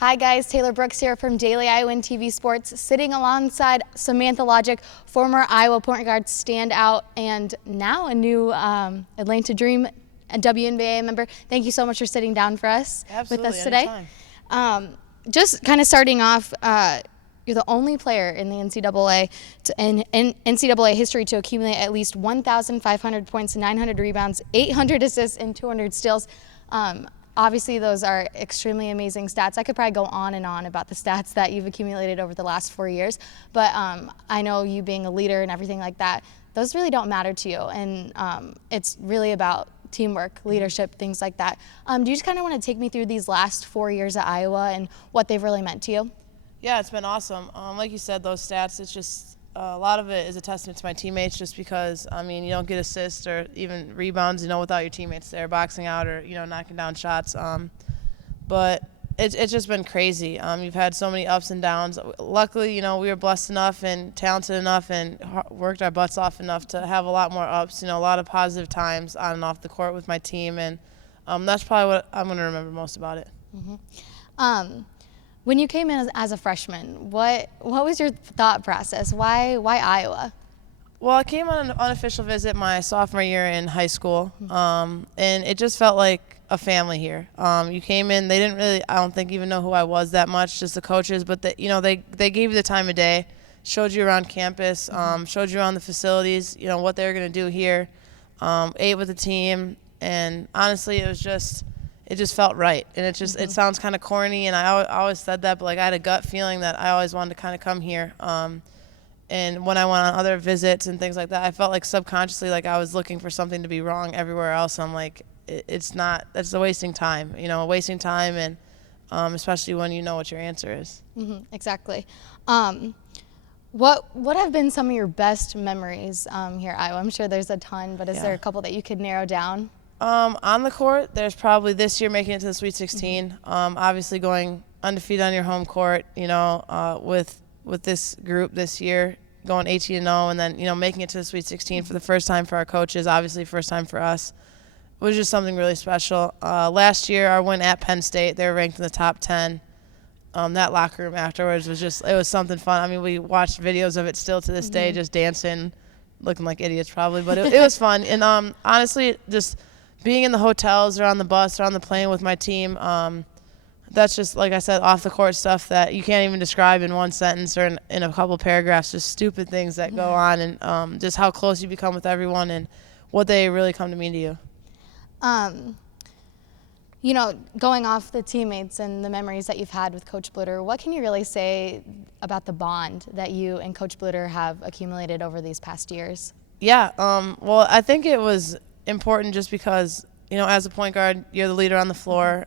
Hi guys, Taylor Brooks here from Daily Iowan TV Sports, sitting alongside Samantha Logic, former Iowa point guard standout, and now a new Atlanta Dream and WNBA member. Thank you so much for sitting down for us with us today. Just kind of starting off, you're the only player in the NCAA in NCAA history to accumulate at least 1,500 points, 900 rebounds, 800 assists, and 200 steals. Obviously, those are extremely amazing stats. I could probably go on and on about the stats that you've accumulated over the last 4 years, but I know you being a leader and everything like that, those really don't matter to you, and it's really about teamwork, leadership, things like that. Do you just kind of want to take me through these last 4 years at Iowa and what they've really meant to you? Yeah, it's been awesome. Like you said, those stats, it's just a lot of it is a testament to my teammates just because, I mean, you don't get assists or even rebounds, without your teammates there boxing out or, knocking down shots. But it's just been crazy. You've had so many ups and downs. Luckily, we were blessed enough and talented enough and worked our butts off enough to have a lot more ups, a lot of positive times on and off the court with my team. And that's probably what I'm going to remember most about it. Mm-hmm. When you came in as a freshman, what was your thought process? Why Iowa? Well, I came on an unofficial visit my sophomore year in high school, and it just felt like a family here. You came in, they didn't really, I don't think, even know who I was that much, just the coaches, but they gave you the time of day, showed you around campus, showed you around the facilities, what they were going to do here, ate with the team, and honestly, it just felt right. And it sounds kind of corny, and I always said that, but I had a gut feeling that I always wanted to kind of come here. And when I went on other visits and things like that, I felt like subconsciously like I was looking for something to be wrong everywhere else. I'm like, it's not, that's a wasting time, wasting time, and especially when you know what your answer is. Exactly. What have been some of your best memories here at Iowa? I'm sure there's a ton, but is there a couple that you could narrow down? On the court, there's probably this year making it to the Sweet 16. Obviously going undefeated on your home court, with this group this year, going 18-0, and then, making it to the Sweet 16 for the first time for our coaches, obviously first time for us. It was just something really special. Last year, our win at Penn State, they were ranked in the top 10. That locker room afterwards it was something fun. I mean, we watched videos of it still to this day, just dancing, looking like idiots probably, but it was fun. And honestly, just being in the hotels or on the bus or on the plane with my team, that's just, like I said, off the court stuff that you can't even describe in one sentence or in a couple paragraphs, just stupid things that go on, and just how close you become with everyone and what they really come to mean to you. Going off the teammates and the memories that you've had with Coach Blitter, what can you really say about the bond that you and Coach Blitter have accumulated over these past years? Yeah, well, I think it was important just because, as a point guard, you're the leader on the floor.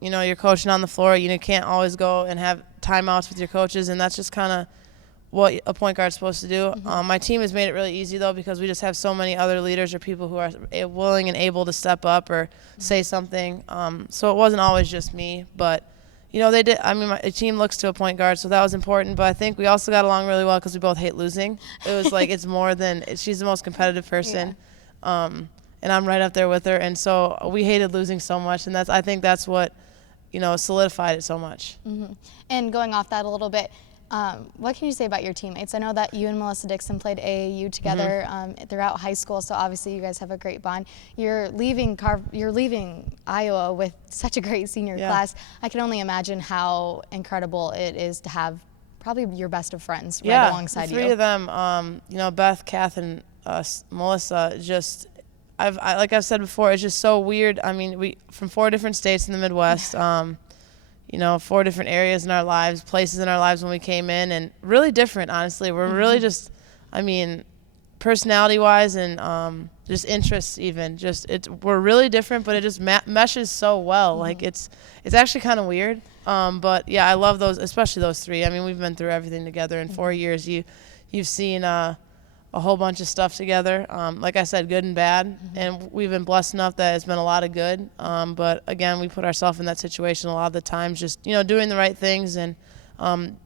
You're coaching on the floor. You can't always go and have timeouts with your coaches, and that's just kind of what a point guard's supposed to do. My team has made it really easy, though, because we just have so many other leaders or people who are willing and able to step up or say something. So it wasn't always just me, but they did. I mean, my team looks to a point guard, so that was important. But I think we also got along really well because we both hate losing. It was like it's more than she's the most competitive person. Yeah. And I'm right up there with her, and so we hated losing so much, and I think that's what solidified it so much. And going off that a little bit, what can you say about your teammates? I know that you and Melissa Dixon played AAU together throughout high school, so obviously you guys have a great bond. You're leaving Iowa with such a great senior class. I can only imagine how incredible it is to have probably your best of friends right alongside you. Yeah, the three of them, Beth, Kath, and Melissa, just like I've said before, it's just so weird. I mean, we from 4 different states in the Midwest, 4 different areas in our lives, places in our lives when we came in, and really different, honestly. We're really just, personality-wise and just interests even. We're really different, but it just meshes so well. Like, it's actually kind of weird. But, yeah, I love those, especially those 3. I mean, we've been through everything together in 4 years. You've seen a whole bunch of stuff together. Like I said, good and bad. And we've been blessed enough that it's been a lot of good. But again, we put ourselves in that situation a lot of the times, just, doing the right things and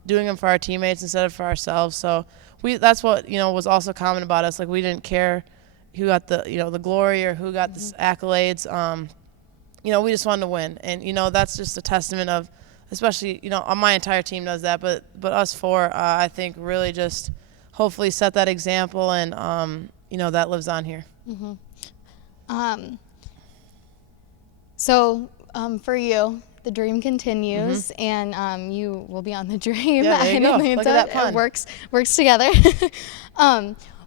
doing them for our teammates instead of for ourselves. So that's what, was also common about us. Like, we didn't care who got the glory or who got the accolades. We just wanted to win. And, that's just a testament of especially, my entire team does that, but us four, I think really just hopefully set that example, and, that lives on here. So for you, the dream continues, and you will be on the dream Yeah, there you in go. Atlanta. Look at that pun. It works together.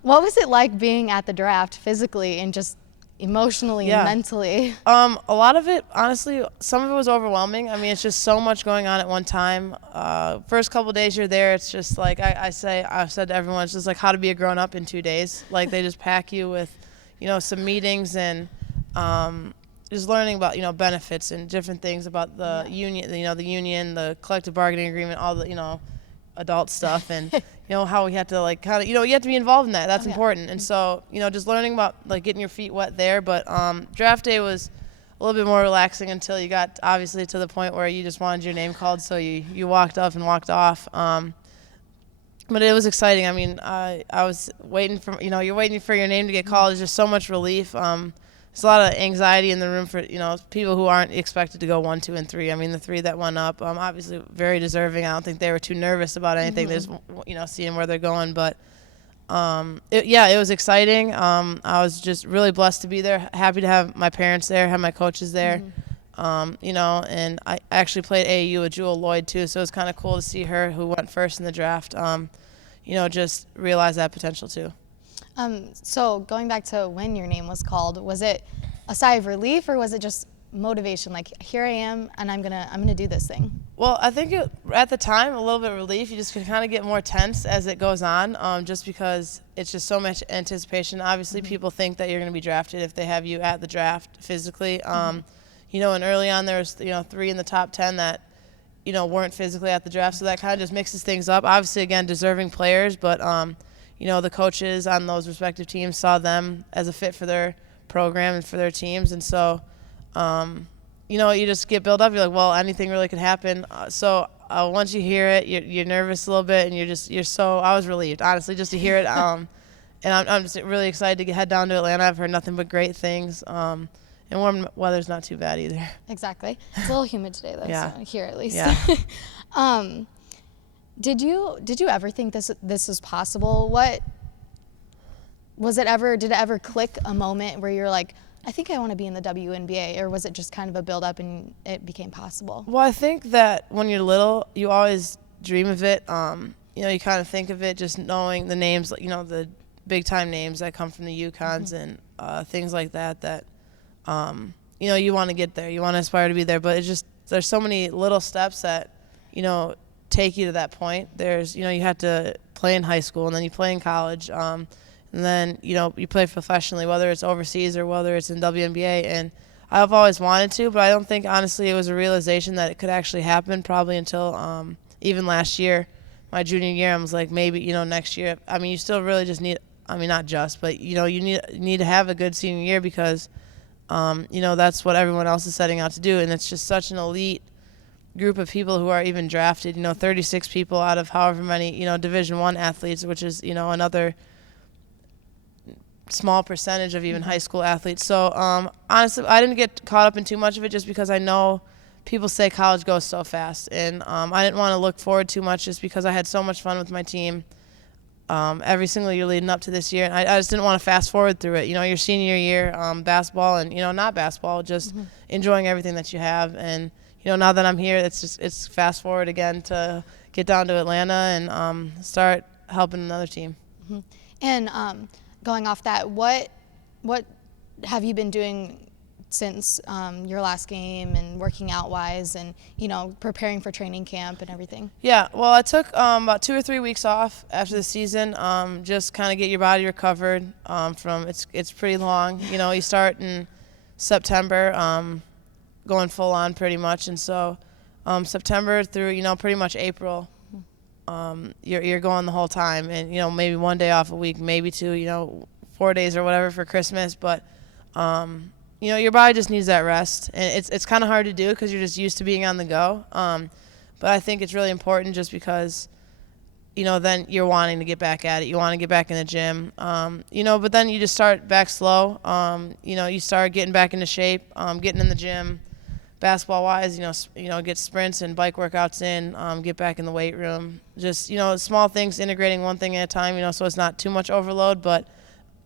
What was it like being at the draft physically and just emotionally and mentally? A lot of it, honestly, some of it was overwhelming. I mean, it's just so much going on at one time. First couple of days you're there, it's just like I've said to everyone, it's just like how to be a grown up in 2 days. Like they just pack you with, some meetings and just learning about benefits and different things about the union, the union, the collective bargaining agreement, all the adult stuff, and how we had to you have to be involved in that. That's important. And so just learning about getting your feet wet there. But draft day was a little bit more relaxing until you got obviously to the point where you just wanted your name called, so you walked up and walked off. But it was exciting. I mean, I was waiting for you're waiting for your name to get called. It's just so much relief. There's a lot of anxiety in the room for people who aren't expected to go 1, 2, and 3. I mean, the 3 that went up, obviously very deserving. I don't think they were too nervous about anything. They're just seeing where they're going. But it was exciting. I was just really blessed to be there. Happy to have my parents there, have my coaches there. And I actually played AAU with Jewel Lloyd too, so it was kind of cool to see her, who went first in the draft. Just realize that potential too. So going back to when your name was called, was it a sigh of relief or was it just motivation? Like, here I am, and I'm gonna do this thing. Well, I think at the time a little bit of relief. You just can kind of get more tense as it goes on, just because it's just so much anticipation. Obviously, people think that you're going to be drafted if they have you at the draft physically. And early on there was 3 in the top 10 that weren't physically at the draft, so that kind of just mixes things up. Obviously, again, deserving players, but the coaches on those respective teams saw them as a fit for their program and for their teams. And so, you just get built up. You're like, well, anything really could happen. So once you hear it, you're nervous a little bit, and I was relieved, honestly, just to hear it. And I'm just really excited to head down to Atlanta. I've heard nothing but great things. And warm weather's not too bad either. Exactly. It's a little humid today, though, Yeah. so here at least. Yeah. Did you ever think this was possible? Did it ever click a moment where you're like, I think I want to be in the WNBA, or was it just kind of a build up and it became possible? Well, I think that when you're little, you always dream of it. You kind of think of it just knowing the names, the big time names that come from the UConns and things like that, you want to get there. You want to aspire to be there, but there's so many little steps that, take you to that point. There's, you have to play in high school, and then you play in college, and then, you play professionally, whether it's overseas or whether it's in WNBA. And I've always wanted to, but I don't think, honestly, it was a realization that it could actually happen probably until even last year, my junior year. I was like, maybe, next year. I mean, you still really just need, not just, but, you need to have a good senior year because, that's what everyone else is setting out to do. And it's just such an elite group of people who are even drafted, 36 people out of however many, Division I athletes, which is, another small percentage of even high school athletes. So honestly, I didn't get caught up in too much of it just because I know people say college goes so fast. And I didn't want to look forward too much just because I had so much fun with my team every single year leading up to this year. And I just didn't want to fast forward through it. Your senior year, basketball and, not basketball, just enjoying everything that you have. And now that I'm here, it's fast forward again to get down to Atlanta and start helping another team. And going off that, what have you been doing since your last game and working out wise and preparing for training camp and everything? Yeah, well, I took about 2 or 3 weeks off after the season, just kind of get your body recovered from it's pretty long. You start in September. Going full on pretty much, and so September through pretty much April, you're going the whole time, and maybe 1 day off a week, maybe 2, 4 days or whatever for Christmas, but your body just needs that rest, and it's kind of hard to do because you're just used to being on the go, but I think it's really important just because then you're wanting to get back at it. You want to get back in the gym, but then you just start back slow. You start getting back into shape, getting in the gym, basketball-wise, get sprints and bike workouts in, get back in the weight room. Just, small things, integrating one thing at a time, so it's not too much overload. But,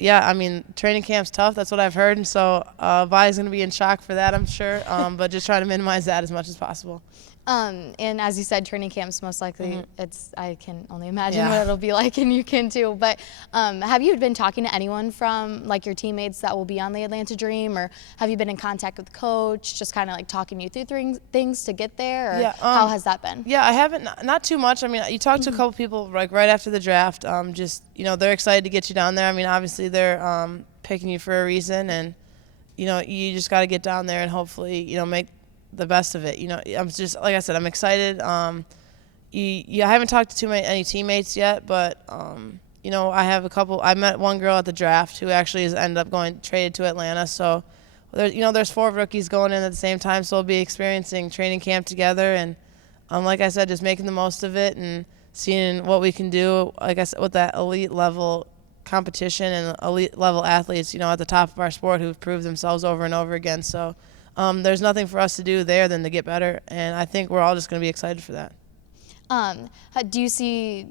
yeah, I mean, training camp's tough. That's what I've heard. And so Vi's going to be in shock for that, I'm sure, but just trying to minimize that as much as possible. And as you said, training camps most likely, I can only imagine Yeah. what it'll be like, and you can too. But have you been talking to anyone from like your teammates that will be on the Atlanta Dream, or have you been in contact with the coach, just kind of like talking you through things to get there? Or Yeah, how has that been? Yeah, I haven't, not too much. I mean, you talk to a couple people like right after the draft. Just, they're excited to get you down there. I mean, obviously they're picking you for a reason, and you just got to get down there and hopefully make the best of it. I'm just, like I said, I'm excited. I haven't talked to any teammates yet, but I have a couple. I met one girl at the draft who actually has ended up going traded to Atlanta. So there's 4 rookies going in at the same time, so we'll be experiencing training camp together, and like I said, just making the most of it and seeing what we can do. Like I said, with that elite level competition and elite level athletes, at the top of our sport who've proved themselves over and over again. So there's nothing for us to do there than to get better, and I think we're all just going to be excited for that. Do you see?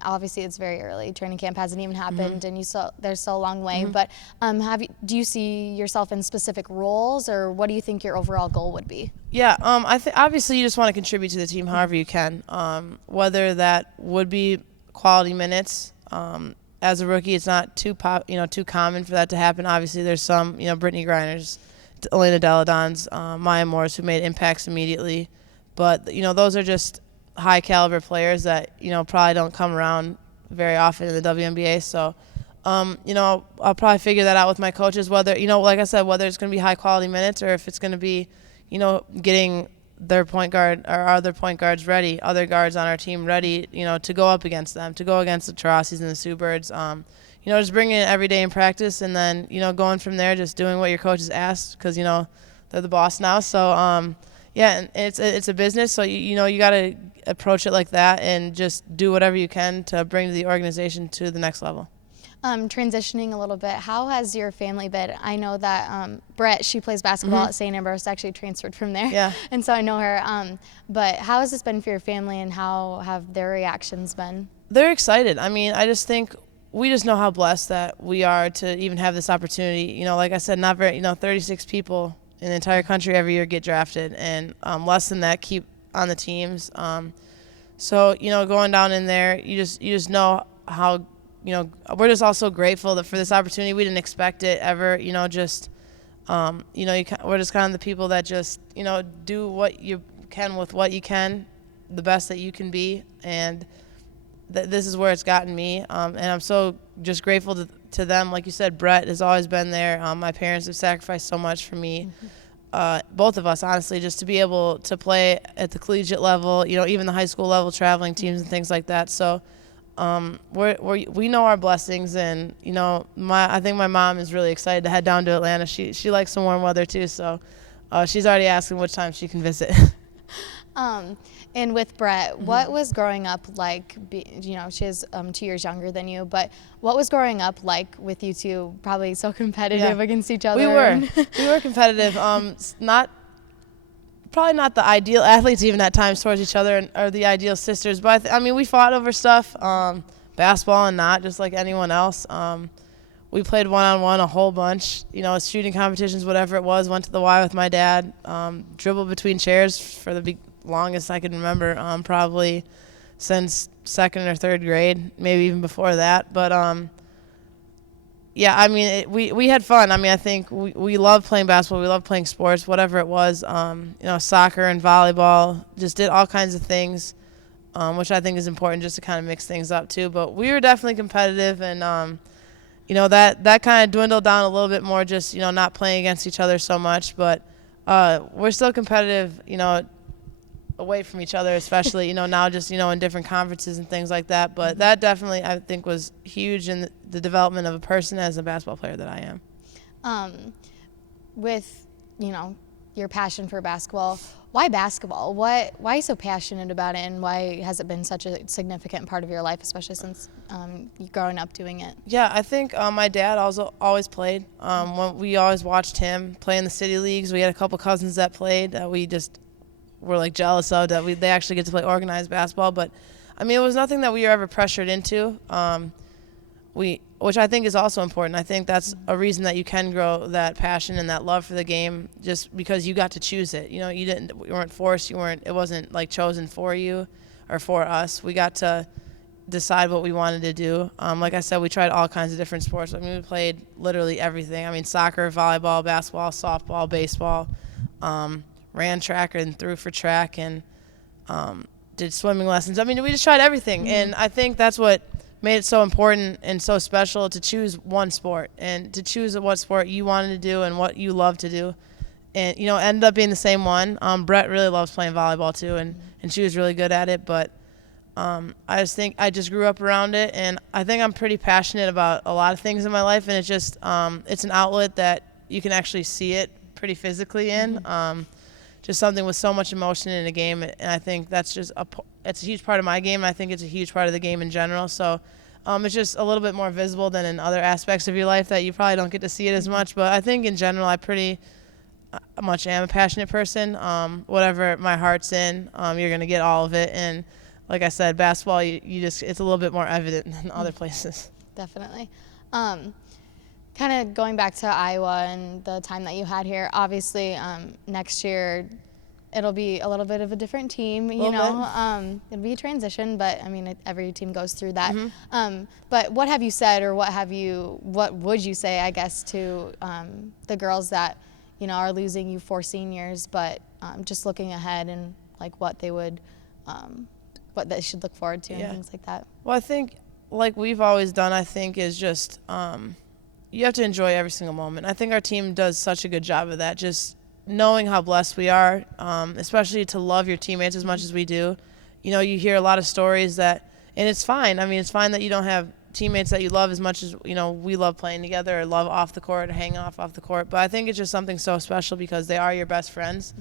Obviously, it's very early. Training camp hasn't even happened, and there's still a long way. But do you see yourself in specific roles, or what do you think your overall goal would be? Yeah, I think obviously you just want to contribute to the team however you can. Whether that would be quality minutes. As a rookie, it's not too common for that to happen. Obviously, there's some Brittany Griner's, Elena Deladon's, Maya Morris, who made impacts immediately. But, those are just high-caliber players that, probably don't come around very often in the WNBA. So, I'll probably figure that out with my coaches, whether, like I said, whether it's going to be high-quality minutes or if it's going to be, getting their point guard or our other point guards ready, other guards on our team ready, to go up against them, to go against the Tarasis and the Sue Birds. Just bringing it every day in practice, and then, going from there, just doing what your coaches asked, because, they're the boss now. So, yeah, and it's a business, so, you got to approach it like that and just do whatever you can to bring the organization to the next level. Transitioning a little bit, how has your family been? I know that Brett, she plays basketball at St. Ambrose, actually transferred from there. Yeah. And so I know her. But how has this been for your family, and how have their reactions been? They're excited. I mean, I just think we just know how blessed that we are to even have this opportunity. Like I said, not very, 36 people in the entire country every year get drafted, and less than that keep on the teams. So, going down in there, you just know how, we're just also grateful that for this opportunity. We didn't expect it ever, we're just kind of the people that just, do what you can with what you can, the best that you can be, and this is where it's gotten me, and I'm so just grateful to them. Like you said, Brett has always been there. My parents have sacrificed so much for me, both of us, honestly, just to be able to play at the collegiate level, even the high school level, traveling teams and things like that. So we know our blessings, and I think my mom is really excited to head down to Atlanta. She likes some warm weather too, so she's already asking which time she can visit. And with Brett, what was growing up like? She's 2 years younger than you, but what was growing up like with you two? Probably so competitive against each other. We were competitive. Probably not the ideal athletes even at times towards each other, or the ideal sisters. But I mean, we fought over stuff, basketball and not, just like anyone else. We played one-on-one a whole bunch, shooting competitions, whatever it was. Went to the Y with my dad. Dribbled between chairs for the longest I can remember, probably since 2nd or 3rd grade, maybe even before that. But yeah, I mean, we had fun. I mean, I think we loved playing basketball. We loved playing sports, whatever it was. Soccer and volleyball. Just did all kinds of things, which I think is important, just to kind of mix things up too. But we were definitely competitive, and that kind of dwindled down a little bit more, just not playing against each other so much. But we're still competitive, away from each other, especially, now just, in different conferences and things like that. But that definitely, I think, was huge in the development of a person as a basketball player that I am. With, your passion for basketball, why basketball? Why are you so passionate about it, and why has it been such a significant part of your life, especially since you growing up doing it? Yeah, I think my dad also always played. When we always watched him play in the city leagues. We had a couple cousins that played that we just were like jealous of, that they actually get to play organized basketball. But I mean, it was nothing that we were ever pressured into. Which I think is also important. I think that's a reason that you can grow that passion and that love for the game, just because you got to choose it. You know, you weren't forced. It wasn't like chosen for you or for us. We got to decide what we wanted to do. Like I said, we tried all kinds of different sports. I mean, we played literally everything. I mean, soccer, volleyball, basketball, softball, baseball, ran track and threw for track, and did swimming lessons. I mean, we just tried everything. And I think that's what made it so important and so special, to choose one sport and to choose what sport you wanted to do and what you love to do. And, you know, it ended up being the same one. Brett really loves playing volleyball too, and she was really good at it. But I just think I just grew up around it, and I think I'm pretty passionate about a lot of things in my life, and it's just it's an outlet that you can actually see it pretty physically in. Just something with so much emotion in a game, and I think that's just it's a huge part of my game, and I think it's a huge part of the game in general. So it's just a little bit more visible than in other aspects of your life that you probably don't get to see it as much. But I think in general, I pretty much am a passionate person. Whatever my heart's in, you're going to get all of it. And like I said, basketball, you just, it's a little bit more evident than other places. Definitely. Kind of going back to Iowa and the time that you had here, obviously next year it'll be a little bit of a different team, you know. It'll be a transition, but I mean, every team goes through that. But what have you said, or what would you say, I guess, to the girls that, you know, are losing you 4 seniors, but just looking ahead and like what they should look forward to and things like that? Well, I think like we've always done, I think, is just you have to enjoy every single moment. I think our team does such a good job of that, just knowing how blessed we are, especially to love your teammates as much as we do. You know, you hear a lot of stories that, and it's fine. I mean, it's fine that you don't have teammates that you love as much as, you know, we love playing together or love off the court or hanging off the court. But I think it's just something so special because they are your best friends.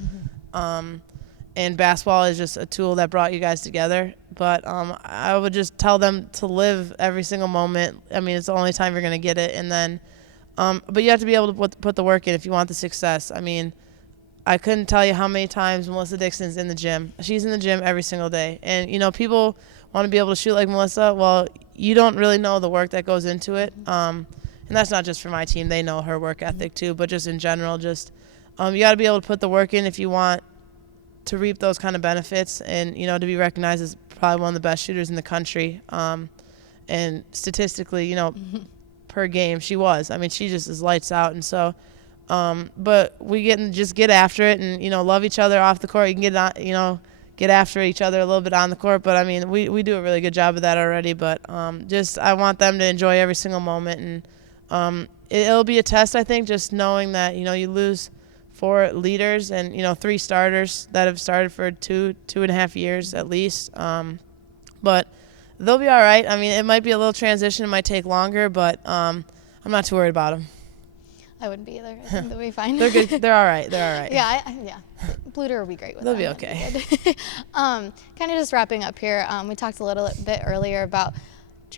And basketball is just a tool that brought you guys together. But I would just tell them to live every single moment. I mean, it's the only time you're going to get it. And then, but you have to be able to put the work in if you want the success. I mean, I couldn't tell you how many times Melissa Dixon's in the gym. She's in the gym every single day. And, you know, people want to be able to shoot like Melissa. Well, you don't really know the work that goes into it. And that's not just for my team. They know her work ethic too. But just in general, just you got to be able to put the work in if you want to reap those kind of benefits, and, you know, to be recognized as probably one of the best shooters in the country. And statistically, you know, per game, she was. I mean, she just is lights out. And so, but we just get after it and, you know, love each other off the court. You can get after each other a little bit on the court. But, I mean, we do a really good job of that already. But just I want them to enjoy every single moment. And it'll be a test, I think, just knowing that, you know, you lose 4 leaders and, you know, 3 starters that have started for 2.5 years at least. But they'll be all right. I mean, it might be a little transition. It might take longer, but I'm not too worried about them. I wouldn't be either. I think they'll be fine. They're good. They're all right. They're all right. Yeah. Bluter will be great with They'll them. be okay. Kind of just wrapping up here. We talked a little bit earlier about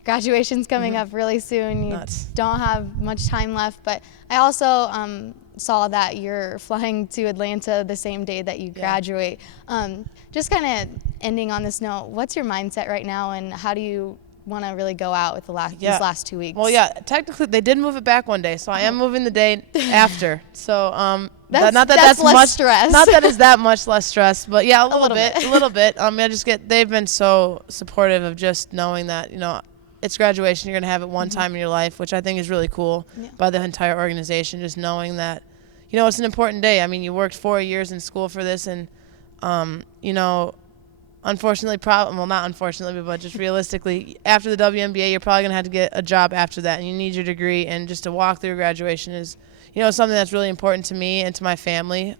graduation's coming up really soon. You don't have much time left, but I also saw that you're flying to Atlanta the same day that you graduate. Just kind of ending on this note, what's your mindset right now, and how do you want to really go out with these last 2 weeks? Well, technically they did move it back one day, so I am moving the day after. So that's less much stress. Not that it's that much less stress, but yeah, a little bit. They've been so supportive of just knowing that, you know, it's graduation. You're going to have it one time in your life, which I think is really cool by the entire organization, just knowing that, you know, it's an important day. I mean, you worked 4 years in school for this, and, you know, unfortunately, not unfortunately, but just realistically, after the WNBA, you're probably going to have to get a job after that, and you need your degree, and just to walk through graduation is, you know, something that's really important to me and to my family.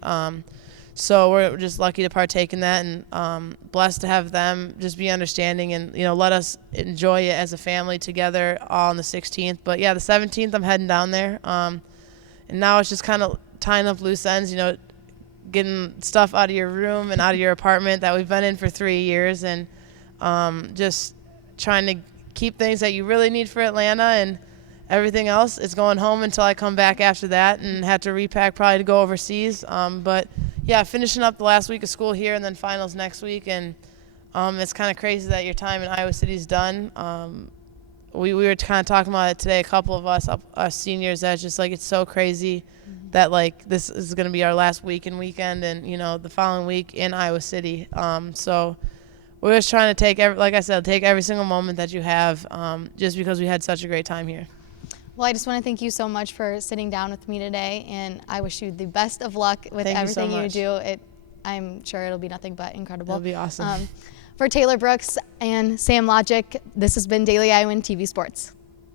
So we're just lucky to partake in that, and blessed to have them just be understanding and, you know, let us enjoy it as a family together all on the 16th. But, yeah, the 17th I'm heading down there. And now it's just kind of tying up loose ends, you know, getting stuff out of your room and out of your apartment that we've been in for 3 years, and just trying to keep things that you really need for Atlanta, and everything else is going home until I come back after that and have to repack probably to go overseas. But yeah, finishing up the last week of school here and then finals next week, and it's kind of crazy that your time in Iowa City is done. We were kind of talking about it today, a couple of us seniors, that's just like, it's so crazy that like this is going to be our last week and weekend, and the following week in Iowa City. So we're just trying to take take every single moment that you have, just because we had such a great time here. Well, I just want to thank you so much for sitting down with me today, and I wish you the best of luck with everything you do. I'm sure it'll be nothing but incredible. It'll be awesome. For Taylor Brooks and Sam Logic, this has been Daily Iowan TV Sports.